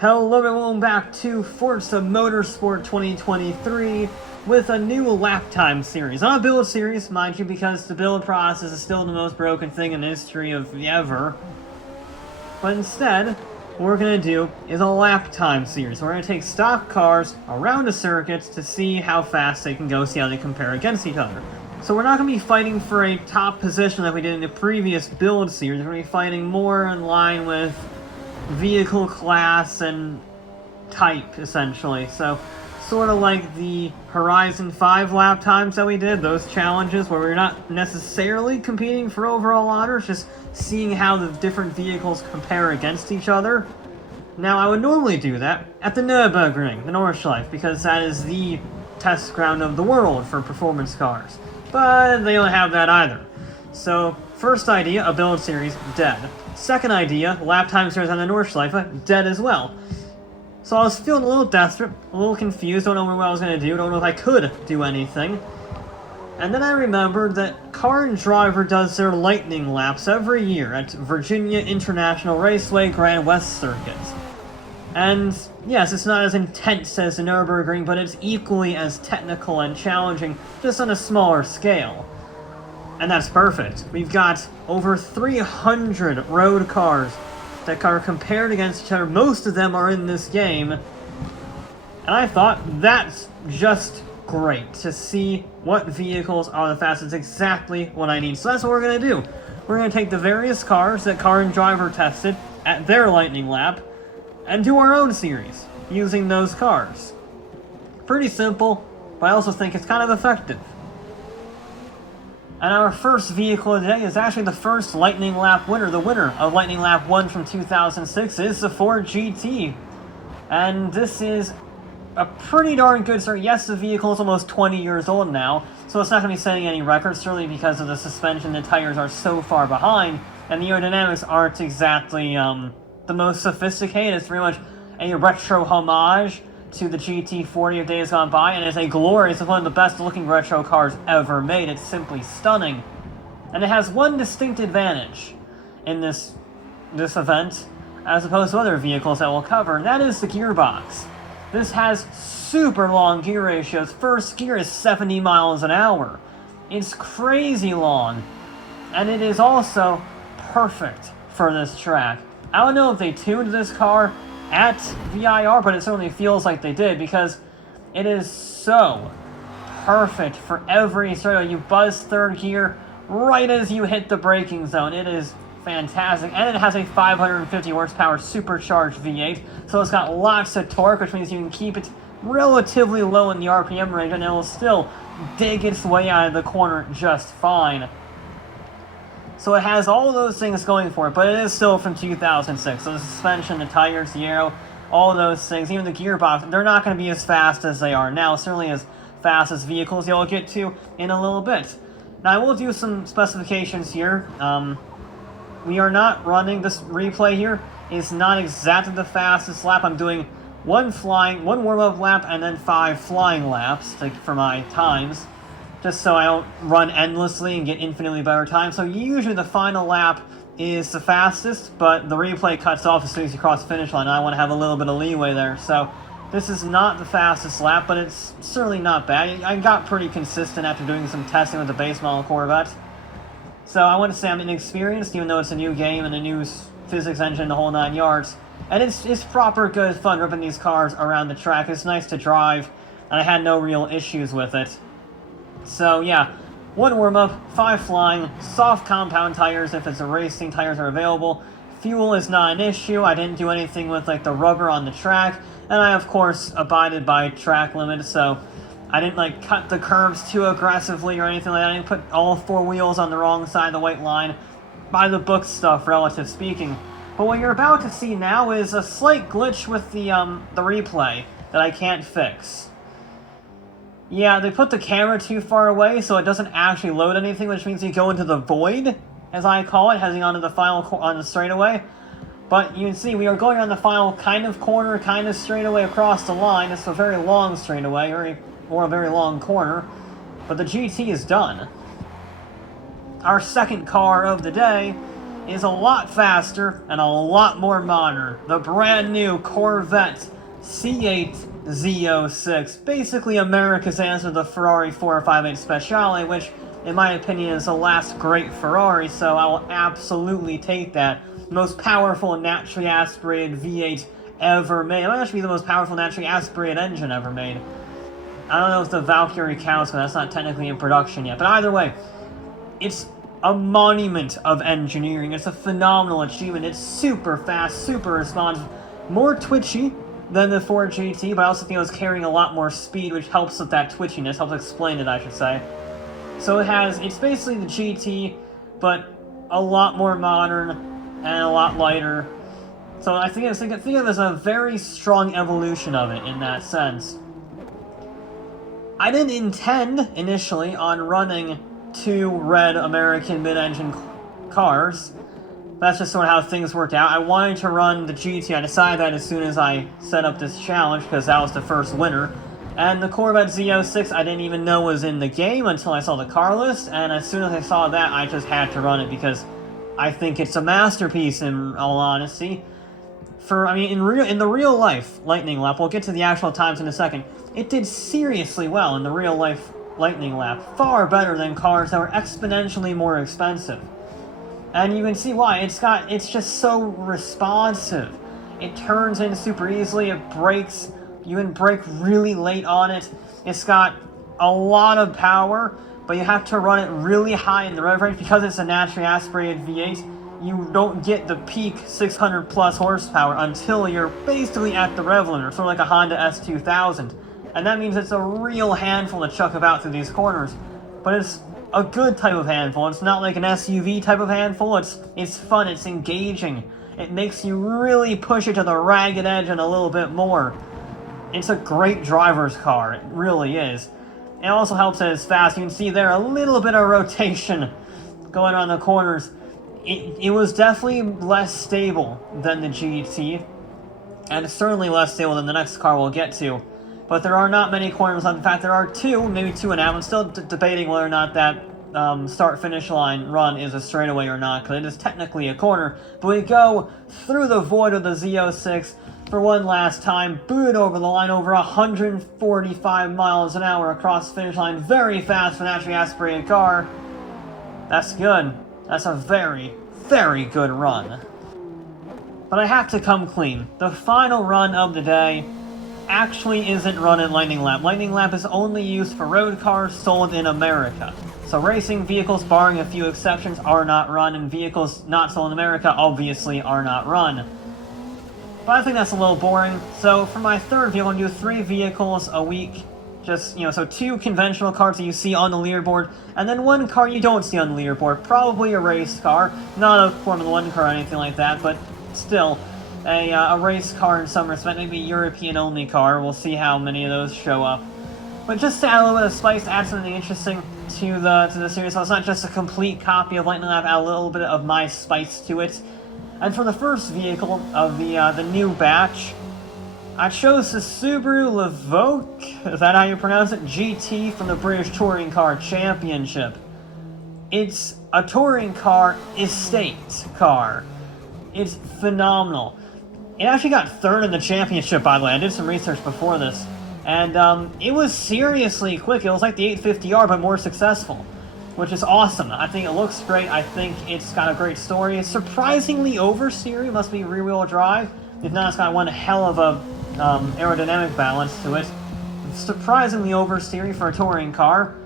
Hello and welcome back to Forza Motorsport 2023 with a new lap time series. Not a build series, mind you, because the build process is still the most broken thing in the history of ever. But instead, what we're going to do is a lap time series. We're going to take stock cars around the circuits to see how fast they can go, see how they compare against each other. So we're not going to be fighting for a top position like we did in the previous build series. We're going to be fighting more in line with vehicle class and type, essentially. So, sort of like the Horizon 5 lap times that we did, those challenges where we're not necessarily competing for overall honors, just seeing how the different vehicles compare against each other. Now, I would normally do that at the Nürburgring, the Nordschleife, because that is the test ground of the world for performance cars. But they don't have that either. So, first idea, a build series, dead. Second idea, lap time series on the Nordschleife, dead as well. So I was feeling a little desperate, a little confused, don't know what I was going to do, don't know if I could do anything. And then I remembered that Car and Driver does their lightning laps every year at Virginia International Raceway Grand West Circuit. And yes, it's not as intense as the Nürburgring, but it's equally as technical and challenging, just on a smaller scale. And that's perfect. We've got over 300 road cars that are compared against each other. Most of them are in this game. And I thought that's just great to see what vehicles are the fastest. Exactly what I need. So that's what we're going to do. We're going to take the various cars that Car and Driver tested at their lightning lap and do our own series using those cars. Pretty simple, but I also think it's kind of effective. And our first vehicle today is actually the first Lightning Lap winner. The winner of Lightning Lap 1 from 2006 is the Ford GT. And this is a pretty darn good start. Yes, the vehicle is almost 20 years old now, so it's not going to be setting any records, certainly because of the suspension. The tires are so far behind, and the aerodynamics aren't exactly the most sophisticated. It's pretty much a retro homage to the GT40 of days gone by, and it's a glorious, one of the best looking retro cars ever made. It's simply stunning. And it has one distinct advantage in this event, as opposed to other vehicles that we'll cover, and that is the gearbox. This has super long gear ratios. First gear is 70 miles an hour. It's crazy long. And it is also perfect for this track. I don't know if they tuned this car at VIR, but it certainly feels like they did, because it is so perfect for every straightaway. You buzz third gear right as you hit the braking zone. It is fantastic, and it has a 550 horsepower supercharged V8, so it's got lots of torque, which means you can keep it relatively low in the RPM range, and it will still dig its way out of the corner just fine. So it has all those things going for it, but it is still from 2006. So the suspension, the tires, the aero, all those things, even the gearbox, they're not going to be as fast as they are now. Certainly as fast as vehicles you'll get to in a little bit. Now I will do some specifications here. We are not running, this replay here is not exactly the fastest lap. I'm doing one warm-up lap and then 5 flying laps for my times, just so I don't run endlessly and get infinitely better time. So usually the final lap is the fastest, but the replay cuts off as soon as you cross the finish line. I want to have a little bit of leeway there. So this is not the fastest lap, but it's certainly not bad. I got pretty consistent after doing some testing with the base model Corvette. So I want to say I'm inexperienced, even though it's a new game and a new physics engine, the whole 9 yards. And it's proper good fun ripping these cars around the track. It's nice to drive, and I had no real issues with it. So yeah, 1 warm-up, 5 flying, soft compound tires if it's a racing, tires are available. Fuel is not an issue. I didn't do anything with like the rubber on the track, and I of course abided by track limits, so I didn't like cut the curves too aggressively or anything like that. I didn't put all 4 wheels on the wrong side of the white line. By the book stuff, relative speaking. But what you're about to see now is a slight glitch with the replay that I can't fix. Yeah, they put the camera too far away, so it doesn't actually load anything, which means you go into the void, as I call it, heading onto the final on the straightaway. But you can see we are going on the final kind of corner, kind of straightaway across the line. It's a very long straightaway, or a very long corner. But the GT is done. Our second car of the day is a lot faster and a lot more modern. The brand new Corvette C8 Z06, basically America's answer to the Ferrari 458 Speciale, which in my opinion is the last great Ferrari, so I will absolutely take that. Most powerful naturally aspirated V8 ever made. It might actually be the most powerful naturally aspirated engine ever made. I don't know if the Valkyrie counts, but that's not technically in production yet. But either way, it's a monument of engineering. It's a phenomenal achievement. It's super fast, super responsive, more twitchy than the Ford GT, but I also think it was carrying a lot more speed, which helps with that twitchiness, helps explain it, I should say. So it's basically the GT, but a lot more modern and a lot lighter. So I think of it as a very strong evolution of it in that sense. I didn't intend initially on running 2 red American mid-engine cars. That's just sort of how things worked out. I wanted to run the GT. I decided that as soon as I set up this challenge, because that was the first winner. And the Corvette Z06 I didn't even know was in the game until I saw the car list, and as soon as I saw that, I just had to run it because I think it's a masterpiece, in all honesty. In the real life Lightning Lap, we'll get to the actual times in a second, it did seriously well in the real life Lightning Lap. Far better than cars that were exponentially more expensive. And you can see why. It's just so responsive. It turns in super easily, it brakes. You can brake really late on it. It's got a lot of power, but you have to run it really high in the rev range because it's a naturally aspirated V8. You don't get the peak 600 plus horsepower until you're basically at the rev limiter, sort of like a Honda S2000. And that means it's a real handful to chuck about through these corners. But it's a good type of handful. It's not like an SUV type of handful. It's fun, it's engaging. It makes you really push it to the ragged edge and a little bit more. It's a great driver's car, it really is. It also helps that it's fast. You can see there a little bit of rotation going on the corners. It was definitely less stable than the GT, and it's certainly less stable than the next car we'll get to. But there are not many corners left. In fact, there are 2, maybe 2.5. I'm still debating whether or not that start-finish line run is a straightaway or not, because it is technically a corner. But we go through the void of the Z06 for one last time, boot over the line over 145 miles an hour across the finish line. Very fast for an naturally aspirated car. That's good. That's a very, very good run. But I have to come clean. The final run of the day actually isn't run in Lightning Lap. Lightning Lap is only used for road cars sold in America. So racing vehicles, barring a few exceptions, are not run, and vehicles not sold in America obviously are not run. But I think that's a little boring. So for my third vehicle, I'm going to do 3 vehicles a week. Just, so 2 conventional cars that you see on the leaderboard, and then 1 car you don't see on the leaderboard. Probably a race car. Not a Formula 1 car or anything like that, but still a race car in some respect. Maybe a European-only car. We'll see how many of those show up. But just to add a little bit of spice, to add something interesting to the series, so it's not just a complete copy of Lightning Lap, add a little bit of my spice to it. And for the first vehicle of the new batch, I chose the Subaru Levoque, is that how you pronounce it? GT from the British Touring Car Championship. It's a touring car estate car. It's phenomenal. It actually got 3rd in the championship, by the way. I did some research before this. And it was seriously quick. It was like the 850R, but more successful, which is awesome. I think it looks great. I think it's got a great story. It's surprisingly oversteery. It must be rear-wheel drive. If not, it's got one hell of a aerodynamic balance to it. It's surprisingly oversteery for a touring car,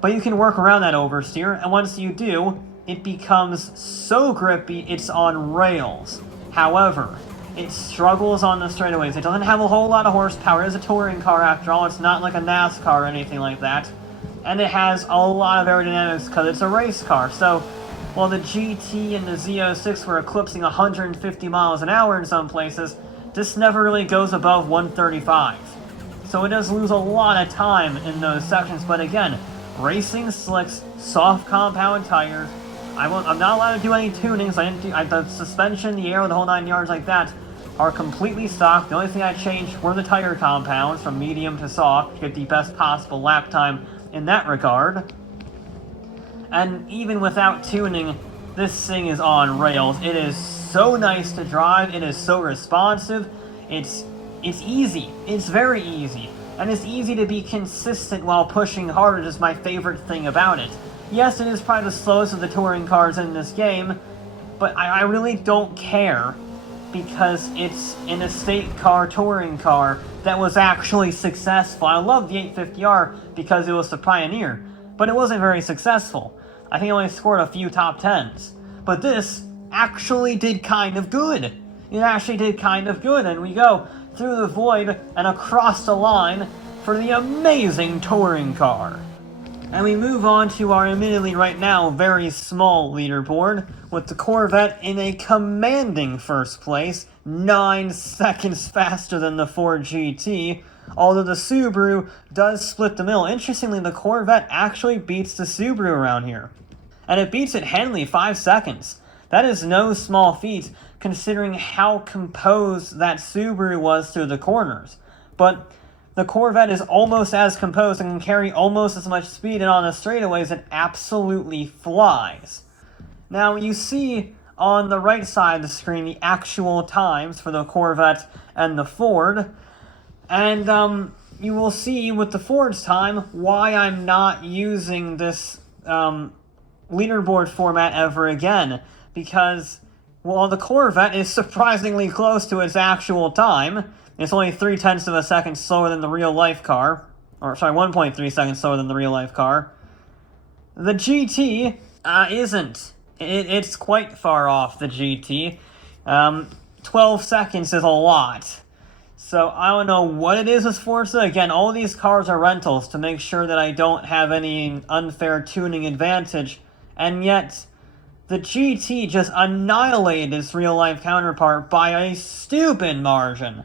but you can work around that oversteer, and once you do, it becomes so grippy it's on rails. However, it struggles on the straightaways. It doesn't have a whole lot of horsepower. It is a touring car after all. It's not like a NASCAR or anything like that. And it has a lot of aerodynamics because it's a race car. So while the GT and the Z06 were eclipsing 150 miles an hour in some places, this never really goes above 135. So it does lose a lot of time in those sections, but again, racing slicks, soft compound tires. I'm not allowed to do any tunings. The suspension, the aero, the whole 9 yards like that are completely stock. The only thing I changed were the tire compounds from medium to soft to get the best possible lap time in that regard. And even without tuning, This thing is on rails. It is so nice to drive. It is so responsive. It's easy. It's very easy. And it's easy to be consistent while pushing hard. It is my favorite thing about it. Yes, it is probably the slowest of the touring cars in this game, but I really don't care because it's an estate car, touring car that was actually successful. I love the 850R because it was the pioneer, but it wasn't very successful. I think it only scored a few top 10s. But this actually did kind of good. It actually did kind of good, and we go through the void and across the line for the amazing touring car. And we move on to our admittedly right now very small leaderboard, with the Corvette in a commanding first place, 9 seconds faster than the Ford GT, although the Subaru does split the middle. Interestingly, the Corvette actually beats the Subaru around here. And it beats it handily 5 seconds. That is no small feat, considering how composed that Subaru was through the corners. But the Corvette is almost as composed and can carry almost as much speed, and on the straightaways it absolutely flies. Now you see on the right side of the screen the actual times for the Corvette and the Ford, and you will see with the Ford's time why I'm not using this leaderboard format ever again, because while the Corvette is surprisingly close to its actual time, it's only 0.3 of a second slower than the real-life car, or sorry, 1.3 seconds slower than the real-life car. The GT isn't. It's quite far off the GT. 12 seconds is a lot. So I don't know what it is with Forza. Again, all these cars are rentals to make sure that I don't have any unfair tuning advantage, and yet the GT just annihilated its real-life counterpart by a stupid margin.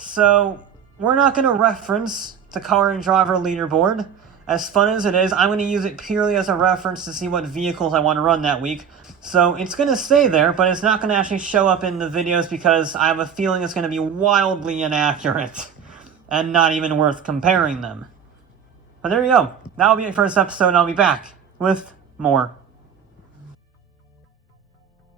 So, we're not going to reference the car and driver leaderboard. As fun as it is, I'm going to use it purely as a reference to see what vehicles I want to run that week. So, it's going to stay there, but it's not going to actually show up in the videos because I have a feeling it's going to be wildly inaccurate and not even worth comparing them. But there you go. That'll be it for this episode, and I'll be back with more